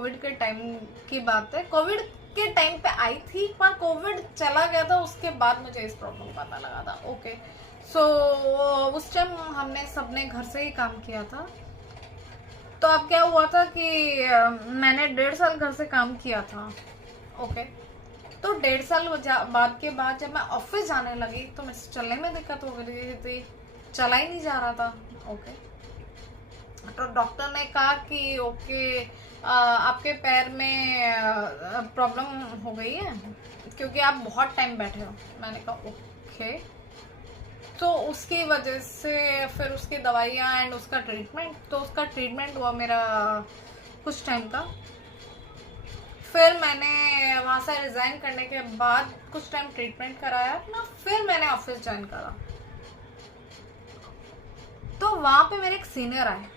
Covid के time की बात है। कोविड के टाइम पे आई थी, पर कोविड चला गया था, उसके बाद मुझे इस प्रॉब्लम का पता लगा था। ओके, सो उस टाइम हमने सबने घर से ही काम किया था। तो अब क्या हुआ था कि मैंने 1.5 साल घर से काम किया था। ओके, तो 1.5 साल बाद के बाद जब मैं ऑफिस जाने लगी तो मेरे से चलने में दिक्कत हो गई थी, चला ही नहीं जा रहा था। ओके, तो डॉक्टर ने कहा कि ओके आपके पैर में प्रॉब्लम हो गई है क्योंकि आप बहुत टाइम बैठे हो। मैंने कहा ओके, तो उसकी वजह से फिर उसकी दवाइयाँ एंड उसका ट्रीटमेंट, तो उसका ट्रीटमेंट हुआ मेरा कुछ टाइम का। फिर मैंने वहाँ से रिजाइन करने के बाद कुछ टाइम ट्रीटमेंट कराया अपना, फिर मैंने ऑफिस ज्वाइन करा। तो वहाँ पे मेरे एक सीनियर आए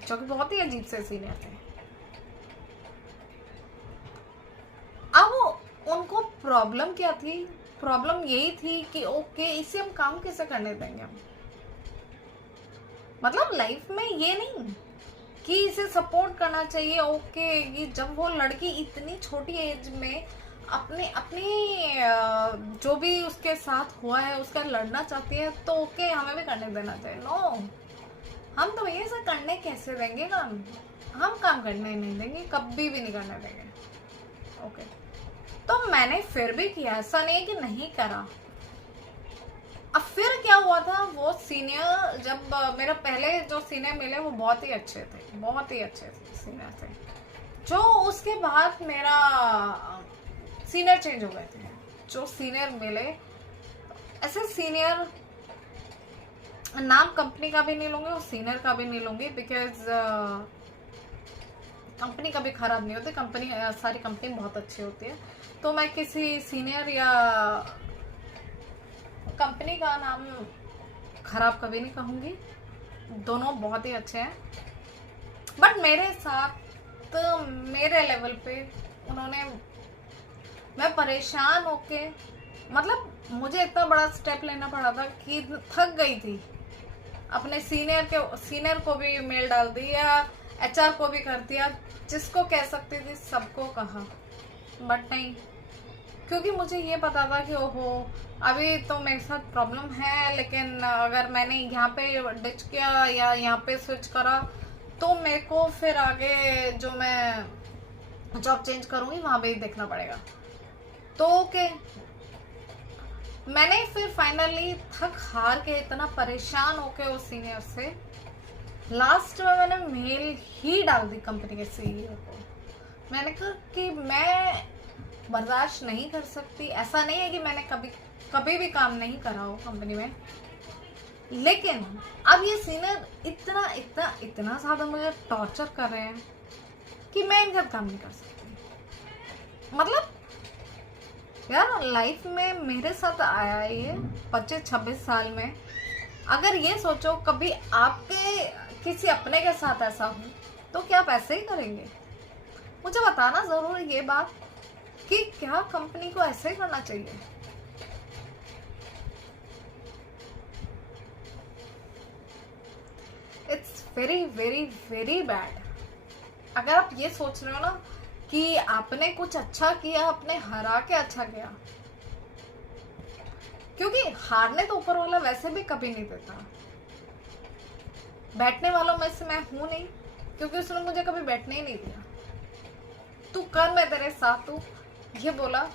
जो कि बहुत ही अजीब से सीनियर थे। अब उनको प्रॉब्लम क्या थी? प्रॉब्लम यही थी कि ओके इसे हम काम कैसे करने देंगे हम, मतलब लाइफ में ये नहीं कि इसे सपोर्ट करना चाहिए। ओके, ये जब वो लड़की इतनी छोटी एज में अपने अपनी जो भी उसके साथ हुआ है उसका लड़ना चाहती है, तो ओके हमें भी करने देना चाहिए। नो, हम तो ये से करने कैसे देंगे काम? हम काम करने नहीं देंगे, कभी भी नहीं करने देंगे। ओके, तो मैंने फिर भी किया, ऐसा नहीं है कि नहीं करा। अब फिर क्या हुआ था, वो सीनियर जब मेरा पहले जो सीनियर मिले वो बहुत ही अच्छे थे, बहुत ही अच्छे सीनियर थे। जो उसके बाद मेरा सीनियर चेंज हो गए थे, जो सीनियर मिले ऐसे सीनियर, नाम कंपनी का भी नहीं लूंगी और सीनियर का भी नहीं लूंगी, बिकॉज कंपनी कभी खराब नहीं होती, कंपनी सारी कंपनी बहुत अच्छी होती है। तो मैं किसी सीनियर या कंपनी का नाम खराब कभी नहीं कहूंगी, दोनों बहुत ही अच्छे हैं। बट मेरे साथ मेरे लेवल पे उन्होंने, मैं परेशान होके, मतलब मुझे इतना बड़ा स्टेप लेना पड़ा था कि थक गई थी। अपने सीनियर को भी मेल डाल दिया, एचआर को भी कर दिया, जिसको कह सकती थी सबको कहा, बट नहीं, क्योंकि मुझे ये पता था कि ओहो अभी तो मेरे साथ प्रॉब्लम है, लेकिन अगर मैंने यहाँ पे डिच किया या यहाँ पे स्विच करा तो मेरे को फिर आगे जो मैं जॉब चेंज करूँगी वहाँ पे ही देखना पड़ेगा। तो ओके, मैंने फिर फाइनली थक हार के, इतना परेशान होके उस सीनियर से लास्ट में मैंने मेल ही डाल दी कंपनी के सीईओ को। मैंने कहा कि मैं बर्दाश्त नहीं कर सकती। ऐसा नहीं है कि मैंने कभी भी काम नहीं करा हो कंपनी में, लेकिन अब ये सीनियर इतना इतना इतना ज्यादा मुझे टॉर्चर कर रहे हैं कि मैं इनका काम नहीं कर सकती। मतलब यार, लाइफ में मेरे साथ आया ये 25-26 साल में, अगर ये सोचो कभी आपके किसी अपने के साथ ऐसा हो तो क्या आप ऐसे ही करेंगे? मुझे बताना जरूर ये बात कि क्या कंपनी को ऐसे ही करना चाहिए। It's very very very bad. अगर आप ये सोच रहे हो ना कि आपने कुछ अच्छा किया, आपने हरा के अच्छा किया, क्योंकि हारने तो ऊपर वाला वैसे भी कभी नहीं देता। बैठने वालों में से मैं हूं नहीं, क्योंकि उसने मुझे कभी बैठने ही नहीं दिया। तू कर, मैं तेरे साथ हूं, ये बोला,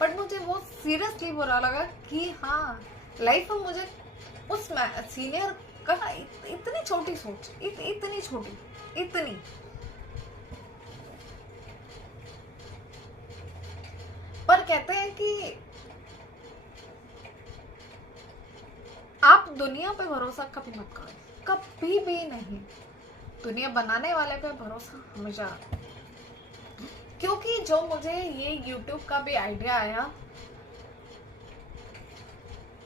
बट मुझे वो सीरियसली बुरा लगा कि हाँ, लाइफ में मुझे उस सीनियर का इतनी छोटी सोच, इतनी छोटी, इतनी। पर कहते हैं कि आप दुनिया पे भरोसा कभी मत करो, कभी भी नहीं। दुनिया बनाने वाले पे भरोसा हमेशा, क्योंकि जो मुझे ये YouTube का भी आइडिया आया,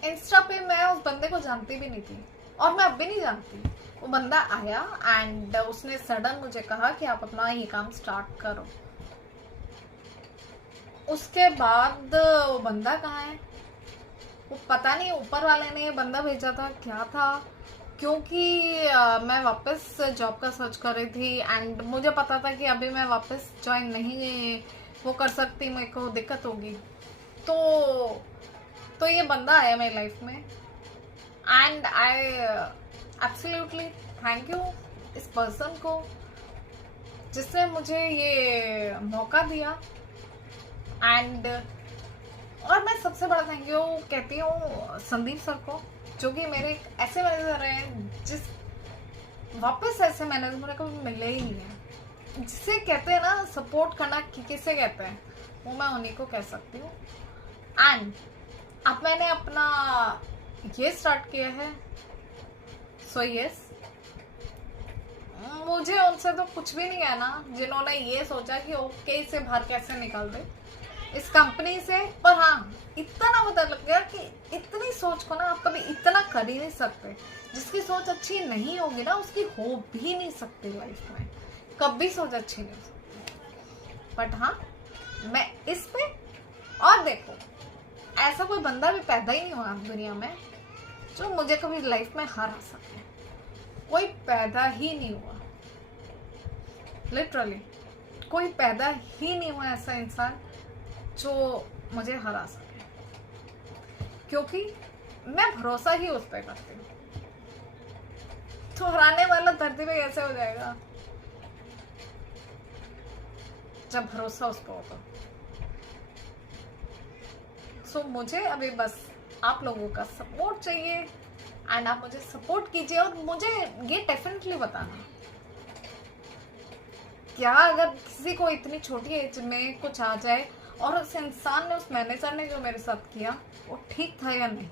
इंस्टा पे मैं उस बंदे को जानती भी नहीं थी और मैं अब भी नहीं जानती। वो बंदा आया एंड उसने सडन मुझे कहा कि आप अपना ये काम स्टार्ट करो। उसके बाद वो बंदा कहाँ है वो पता नहीं, ऊपर वाले ने ये बंदा भेजा था, क्या था, क्योंकि मैं वापस जॉब का सर्च कर रही थी एंड मुझे पता था कि अभी मैं वापस ज्वाइन नहीं वो कर सकती, मेरे को दिक्कत होगी। तो ये बंदा आया मेरी लाइफ में and I absolutely thank you इस पर्सन को जिसने मुझे ये मौका दिया। एंड और मैं सबसे बड़ा थैंक यू कहती हूँ संदीप सर को, जो कि मेरे ऐसे मैनेजर हैं जिस वापस ऐसे मैनेजर मुझे कभी मिले ही नहीं है। जिसे कहते हैं ना सपोर्ट करना किसे कहते हैं, वो मैं उन्हीं को कह सकती हूँ। एंड अब मैंने अपना ये स्टार्ट किया है। सो यस, मुझे उनसे तो कुछ भी नहीं कहना जिन्होंने ये सोचा कि ओके इसे बाहर कैसे निकाल दे इस कंपनी से। पर हाँ, इतना पता लग गया कि इतनी सोच को ना आप कभी इतना कर ही नहीं सकते। जिसकी सोच अच्छी नहीं होगी ना उसकी हो भी नहीं सकती लाइफ में, कभी सोच अच्छी नहीं हो सकती। बट हाँ, मैं इस पे और देखो, ऐसा कोई बंदा भी पैदा ही नहीं हुआ दुनिया में जो मुझे कभी लाइफ में हरा सके। कोई पैदा ही नहीं हुआ, लिटरली कोई पैदा ही नहीं हुआ ऐसा इंसान जो मुझे हरा सके, क्योंकि मैं भरोसा ही उस पर करती हूँ। तो हराने वाला धरती पे कैसे हो जाएगा जब भरोसा उस पर होगा। सो मुझे अभी बस आप लोगों का सपोर्ट चाहिए एंड आप मुझे सपोर्ट कीजिए। और मुझे ये डेफिनेटली बताना, क्या अगर किसी को इतनी छोटी एज में कुछ आ जाए और उस इंसान ने, उस मैनेजर ने जो मेरे साथ किया वो ठीक था या नहीं।